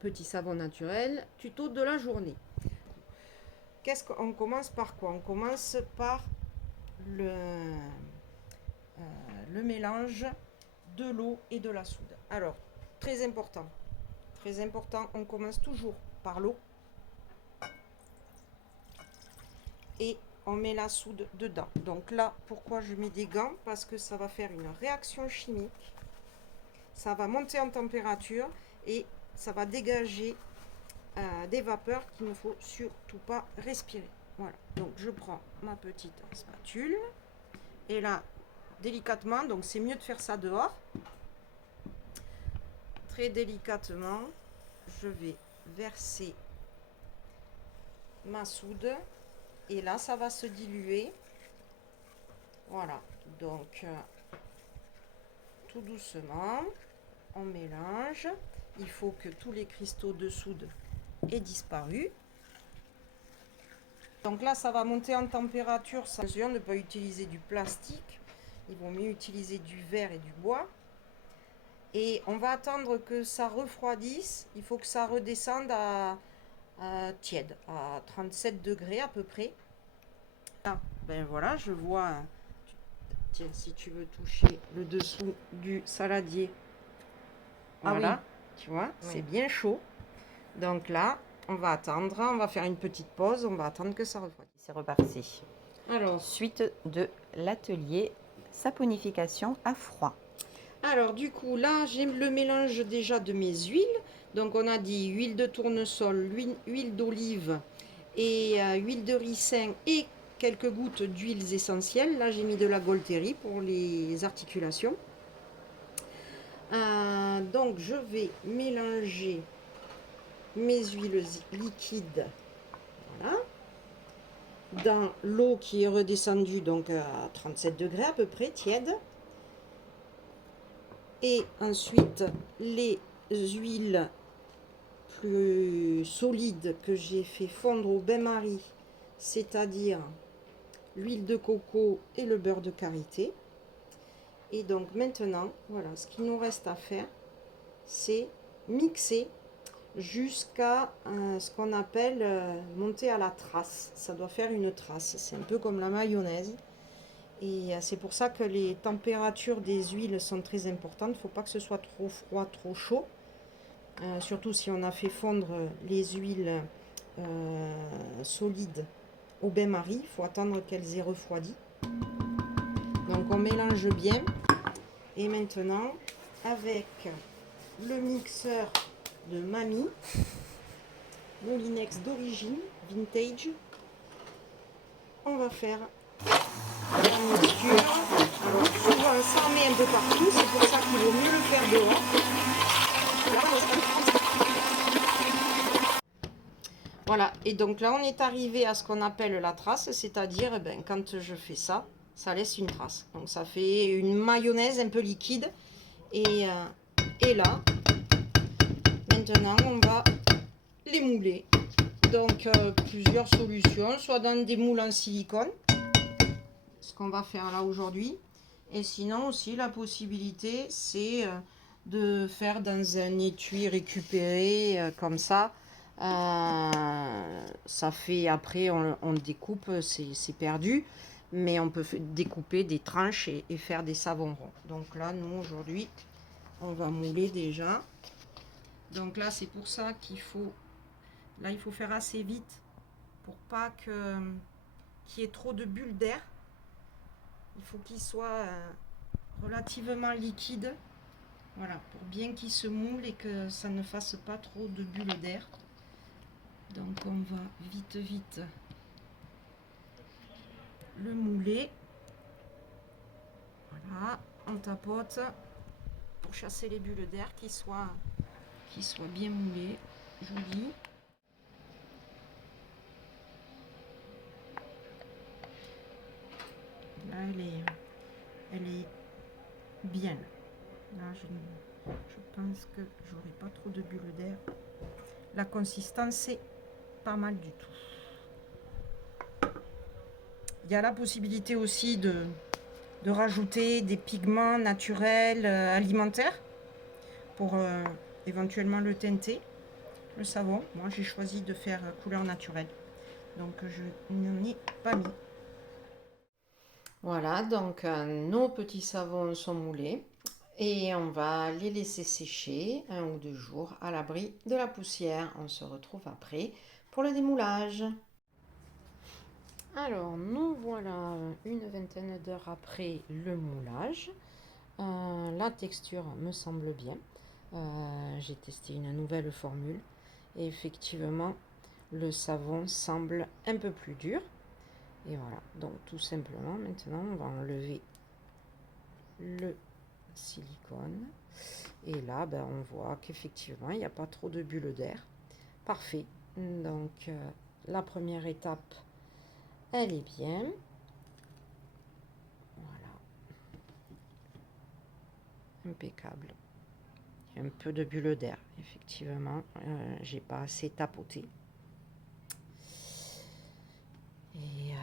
petit savon naturel, tuto de la journée. Qu'est-ce qu'on commence par quoi? On commence par le mélange de l'eau et de la soude. Alors, très important, on commence toujours par l'eau et on met la soude dedans. Donc là, pourquoi je mets des gants? Parce que ça va faire une réaction chimique, ça va monter en température et ça va dégager des vapeurs qu'il ne faut surtout pas respirer. Voilà, donc je prends ma petite spatule et là, délicatement, donc c'est mieux de faire ça dehors. Très délicatement, je vais verser ma soude et là, ça va se diluer. Voilà, donc tout doucement, on mélange. Il faut que tous les cristaux de soude aient disparu. Donc là, ça va monter en température. Attention de ne pas utiliser du plastique. Il vaut mieux utiliser du verre et du bois. Et on va attendre que ça refroidisse. Il faut que ça redescende à tiède, à 37 degrés à peu près. Ah, ben voilà, je vois. Tiens, si tu veux toucher le dessous du saladier. Voilà, oui. Tu vois, oui. C'est bien chaud. Donc là, on va attendre, on va faire une petite pause, on va attendre que ça refroidisse. C'est reparti. Alors, suite de l'atelier saponification à froid. Alors du coup, là, j'ai le mélange déjà de mes huiles. Donc on a dit huile de tournesol, huile d'olive et huile de ricin et quelques gouttes d'huiles essentielles. Là, j'ai mis de la Golteri pour les articulations. Donc je vais mélanger mes huiles liquides, voilà, dans l'eau qui est redescendue donc à 37 degrés à peu près, tiède. Et ensuite les huiles plus solides que j'ai fait fondre au bain-marie, c'est-à-dire l'huile de coco et le beurre de karité. Et donc maintenant, voilà, ce qu'il nous reste à faire, c'est mixer jusqu'à ce qu'on appelle monter à la trace. Ça doit faire une trace, c'est un peu comme la mayonnaise. Et c'est pour ça que les températures des huiles sont très importantes. Il ne faut pas que ce soit trop froid, trop chaud. Surtout si on a fait fondre les huiles solides au bain-marie. Il faut attendre qu'elles aient refroidi. Donc on mélange bien. Et maintenant, avec le mixeur de Mamie, Moulinex d'origine, vintage, on va faire la mixture. Alors souvent ça en met un peu partout, c'est pour ça qu'il vaut mieux le faire dehors. Voilà, et donc là on est arrivé à ce qu'on appelle la trace, c'est-à-dire quand je fais ça, ça laisse une trace. Donc ça fait une mayonnaise un peu liquide. Et là, maintenant on va les mouler. Donc plusieurs solutions, soit dans des moules en silicone, ce qu'on va faire là aujourd'hui, et sinon aussi la possibilité c'est de faire dans un étui récupéré comme ça. Ça fait après on découpe, c'est perdu, mais on peut découper des tranches et faire des savons ronds. Donc là nous aujourd'hui on va mouler déjà. Donc là c'est pour ça qu'il faut, là il faut faire assez vite pour pas qu'il y ait trop de bulles d'air. Il faut qu'il soit relativement liquide, voilà, pour bien qu'il se moule et que ça ne fasse pas trop de bulles d'air. Donc on va vite le mouler. Voilà, on tapote pour chasser les bulles d'air, qui soient bien moulées, jolies. Là elle est bien. Là je pense que j'aurai pas trop de bulles d'air. La consistance est pas mal du tout. Il y a la possibilité aussi de rajouter des pigments naturels alimentaires pour éventuellement le teinter. le savon. Moi, j'ai choisi de faire couleur naturelle. Donc, je n'en ai pas mis. Voilà, donc nos petits savons sont moulés. Et on va les laisser sécher 1 ou 2 jours à l'abri de la poussière. On se retrouve après pour le démoulage. Alors, nous voilà une vingtaine d'heures après le moulage. La texture me semble bien. J'ai testé une nouvelle formule et effectivement, le savon semble un peu plus dur. Et voilà, donc tout simplement, maintenant, on va enlever le silicone. Et là, ben, on voit qu'effectivement, il n'y a pas trop de bulles d'air. Parfait. Donc, la première étape, elle est bien. Voilà. Impeccable. Il y a un peu de bulles d'air, effectivement. J'ai pas assez tapoté. Et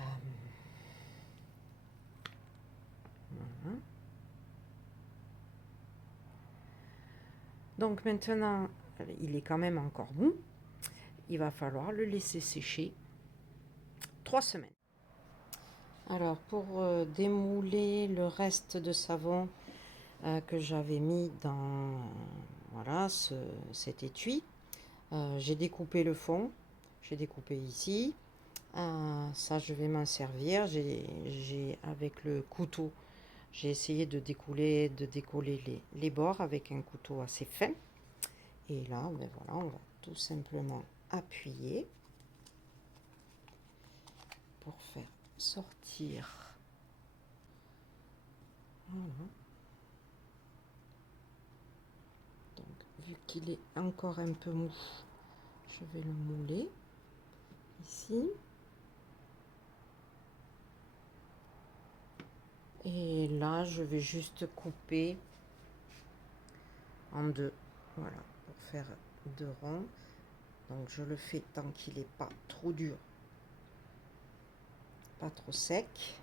voilà. Donc maintenant, il est quand même encore mou. Il va falloir le laisser sécher 3 semaines. Alors pour démouler le reste de savon que j'avais mis dans voilà, cet étui, j'ai découpé le fond. J'ai découpé ici. Ça, je vais m'en servir. Avec le couteau, j'ai essayé de décoller les bords avec un couteau assez fin. Et là, ben voilà, on va tout simplement appuyer pour faire sortir. Voilà. Donc, vu qu'il est encore un peu mou, je vais le mouler ici. Et là, je vais juste couper en 2. Voilà, pour faire 2 ronds. Donc, je le fais tant qu'il n'est pas trop dur, pas trop sec.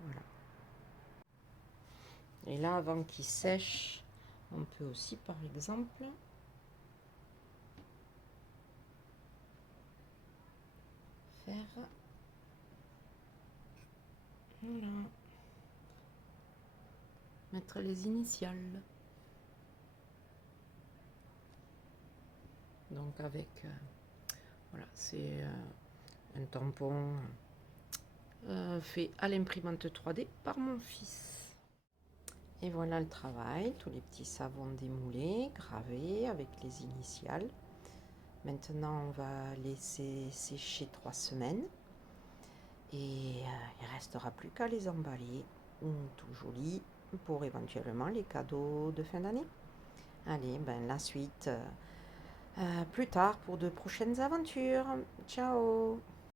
Voilà. Et là, avant qu'il sèche, on peut aussi, par exemple, faire voilà, mettre les initiales. Donc avec voilà, c'est un tampon fait à l'imprimante 3D par mon fils. Et voilà le travail, tous les petits savons démoulés, gravés avec les initiales. Maintenant, on va laisser sécher 3 semaines. Et il ne restera plus qu'à les emballer, tout joli, pour éventuellement les cadeaux de fin d'année. Allez, ben la suite plus tard pour de prochaines aventures. Ciao!